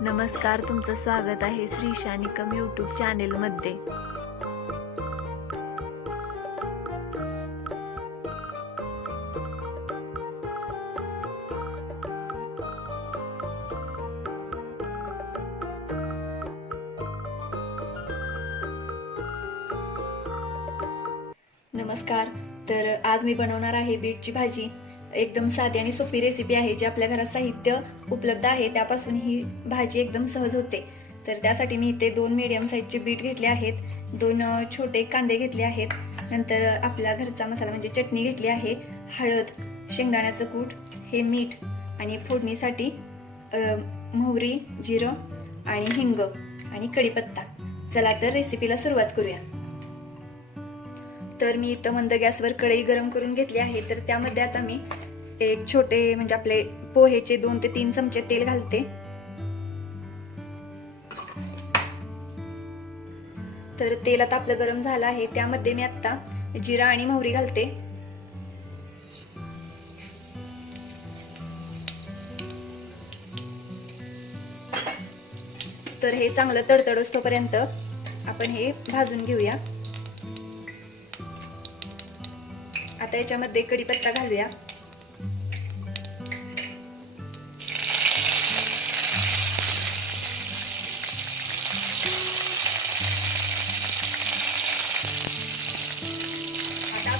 नमस्कार तुमचं स्वागत आहे श्री शानिकम यूट्यूब चॅनेलमध्ये नमस्कार तर आज मी बनवणार आहे बीटची भाजी. एकदम साधी आणि सोपी रेसिपी आहे जी आपल्या घरात साहित्य उपलब्ध आहे त्यापासून ही भाजी एकदम सहज होते. तर त्यासाठी मी इथे दोन मीडियम साईजचे बीट घेतले आहेत दोन छोटे कांदे घेतले आहेत. नंतर आपला घरचा मसाला म्हणजे चटणी घेतली आहे हळद शेंगदाण्याचं कूट हे मीठ आणि फोडणीसाठी मोहरी जिरं आणि हिंग आणि कढीपत्ता. चला तर रेसिपीला सुरुवात करूया. तर मी इथं मंद गॅसवर कढई गरम करून घेतली आहे. तर त्यामध्ये आता मी एक छोटे म्हणजे आपले पोहेचे दोन ते तीन चमचे तेल घालते. तर तेल आता आपलं गरम झालं आहे. त्यामध्ये मी आता जिरा आणि मोहरी घालते. तर हे चांगलं तडतड असतोपर्यंत आपण हे भाजून घेऊया. आता याच्यामध्ये कढीपत्ता घालूया.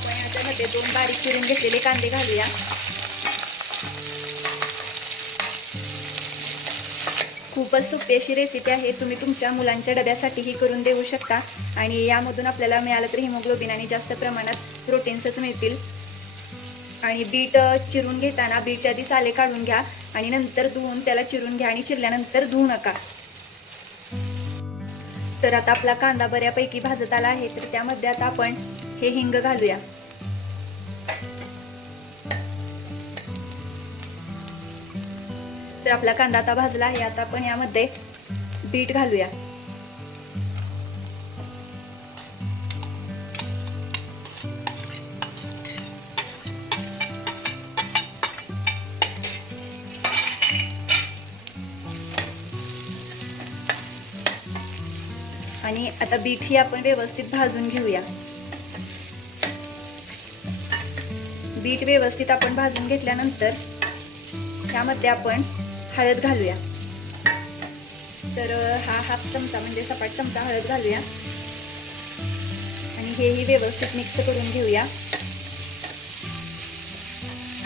याच्यामध्ये दोन बारीक चिरून घेतलेले कांदे घालूया. खूपच सोपी अशी रेसिपी आहे. तुम्ही तुमच्या मुलांच्या डब्यासाठीही करून देऊ शकता. आणि यामधून आपल्याला मिळालं तर हिमोग्लोबिन आणि जास्त प्रमाणात प्रोटीन्सच मिळतील. आणि बीट चिरून घेताना बीटच्या आधी साले काढून घ्या आणि नंतर धुवून त्याला चिरून घ्या आणि चिरल्यानंतर धुवू नका. तर आता आपला कांदा बऱ्यापैकी भाजत आला आहे तर त्यामध्ये आता आपण हे हिंग घालूया. तर आपला कांदा आता भाजला आहे आता आपण यामध्ये बीट घालूया. आणि आता बीट ही आपण व्यवस्थित भाजून घेऊया. बीट व्यवस्थित आपण भाजून घेतल्यानंतर त्यामध्ये आपण हळद घालूया. तर हा हाफ चमचा म्हणजे सपाट चमचा हळद घालूया. आणि हेही व्यवस्थित मिक्स करून घेऊया.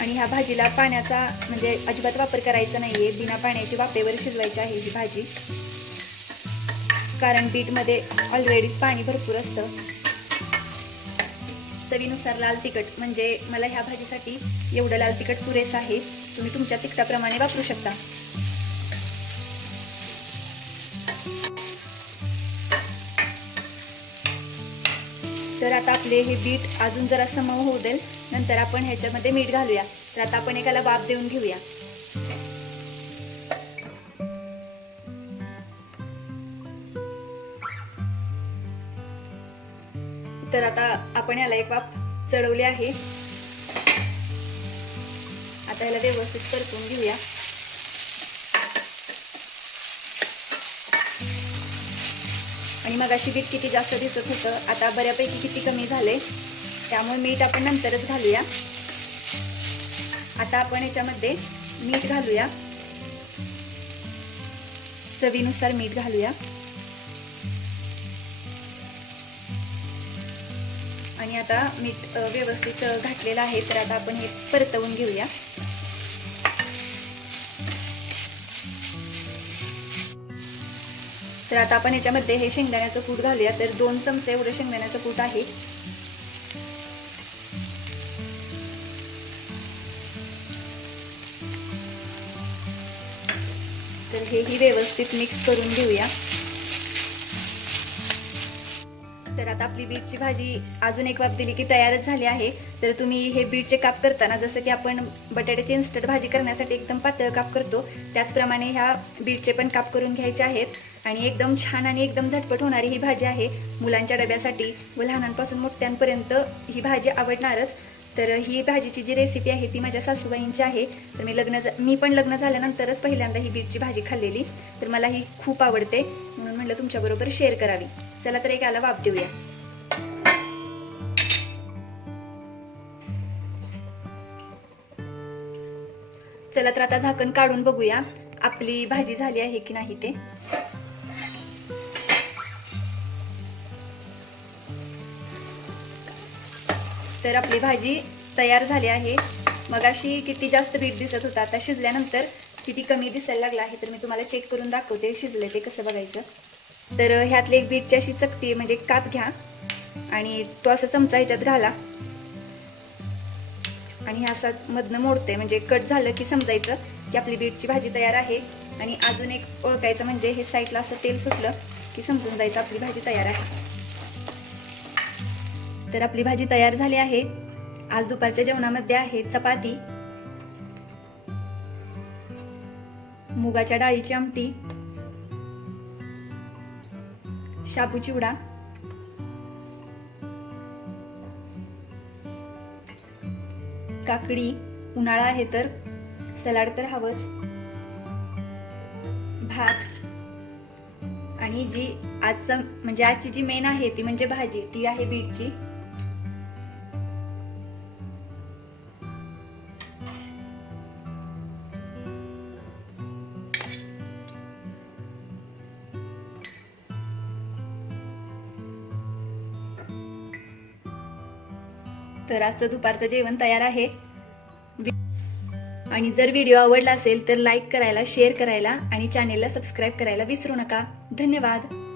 आणि ह्या भाजीला पाण्याचा म्हणजे अजिबात वापर करायचा नाही आहे बिना पाण्याची वाफेवर शिजवायची आहे ही भाजी. कारण बीटमध्ये ऑलरेडीच पाणी भरपूर असतं. चवीनुसार लाल तिखट म्हणजे मला ह्या भाजीसाठी एवढं लाल तिखट पुरेसं आहे. तुम्ही तुमच्या तिखटाप्रमाणे वापरू शकता. तर आता आपले हे बीट अजून जरा समव होऊ देल. नंतर आपण ह्याच्यामध्ये मीठ घालूया. तर आता आपण एकाला वाफ देऊन घेऊया. तर आता आपण याला एक वाफ चढवली आहे. आता याला व्यवस्थित परतून घेऊया. आणि मग अशी बीट किती जास्त दिसत होतं आता बऱ्यापैकी किती कमी झाले. त्यामुळे मीठ आपण नंतरच घालूया. आता आपण याच्यामध्ये मीठ घालूया. चवीनुसार मीठ घालूया. आणि आता मीठ व्यवस्थित घातलेलं आहे तर आता आपण हे परतवून घेऊया. तर आता आपण याच्यामध्ये हे शेंगदाण्याचं कूट घालूया तर दोन चमचे एवढं शेंगदाण्याचं कूट आहे. तर हेही व्यवस्थित मिक्स करून घेऊया. तर आता आपली बीटची भाजी अजून एक वाफ दिली की तयारच झाली आहे. तर तुम्ही हे बीटचे काप करताना जसं की आपण बटाट्याची इन्स्टंट भाजी करण्यासाठी एकदम पातळ काप करतो त्याचप्रमाणे ह्या बीटचे पण काप करून घ्यायचे आहेत. आणि एकदम छान आणि एकदम झटपट होणारी ही भाजी आहे. मुलांच्या डब्यासाठी व लहानांपासून मोठ्यांपर्यंत ही भाजी आवडणारच. तर ही भाजीची जी रेसिपी आहे ती माझ्या सासूबाईंची आहे. तर मी लग्न झा- मी पण लग्न झाल्यानंतरच पहिल्यांदा ही बीटची भाजी खाल्लेली. तर मला ही खूप आवडते. म्हणून म्हटलं तुमच्याबरोबर शेअर करावी. चला तर एक आला वाप देऊया. चला तर आता झाकण काढून बघूया. आपली भाजी झाली आहे की नाही ते. तर आपली भाजी तयार झाली आहे. मगाशी किती जास्त बीट दिसत होता आता शिजल्यानंतर किती कमी दिसायला लागला आहे तर मी तुम्हाला चेक करून दाखवते शिजले ते कसं बघायचं. तर ह्यातली एक बीटची अशी चकती म्हणजे काप घ्या आणि तो असा चमचा ह्याच्यात घाला. आणि ह्या असा मधनं मोडते म्हणजे कट झालं की समजायचं की आपली बीटची भाजी तयार आहे. आणि अजून एक ओळखायचं म्हणजे हे साईडला असं तेल सुटलं की समजून जायचं आपली भाजी तयार आहे. तर आपली भाजी तयार झाली आहे. आज दुपारच्या जेवणामध्ये आहे चपाती मुगाच्या डाळीची आमटी शाबू चिवडा काकडी उन्हाळा आहे तर सलाड तर हवंच भात आणि जी आजचा म्हणजे आजची जी मेन आहे ती म्हणजे भाजी ती आहे बीटची. तर आजचं दुपारचं जेवण तयार आहे. आणि जर व्हिडिओ आवडला असेल तर लाईक करायला शेअर करायला आणि चॅनेलला सबस्क्राईब करायला विसरू नका. धन्यवाद.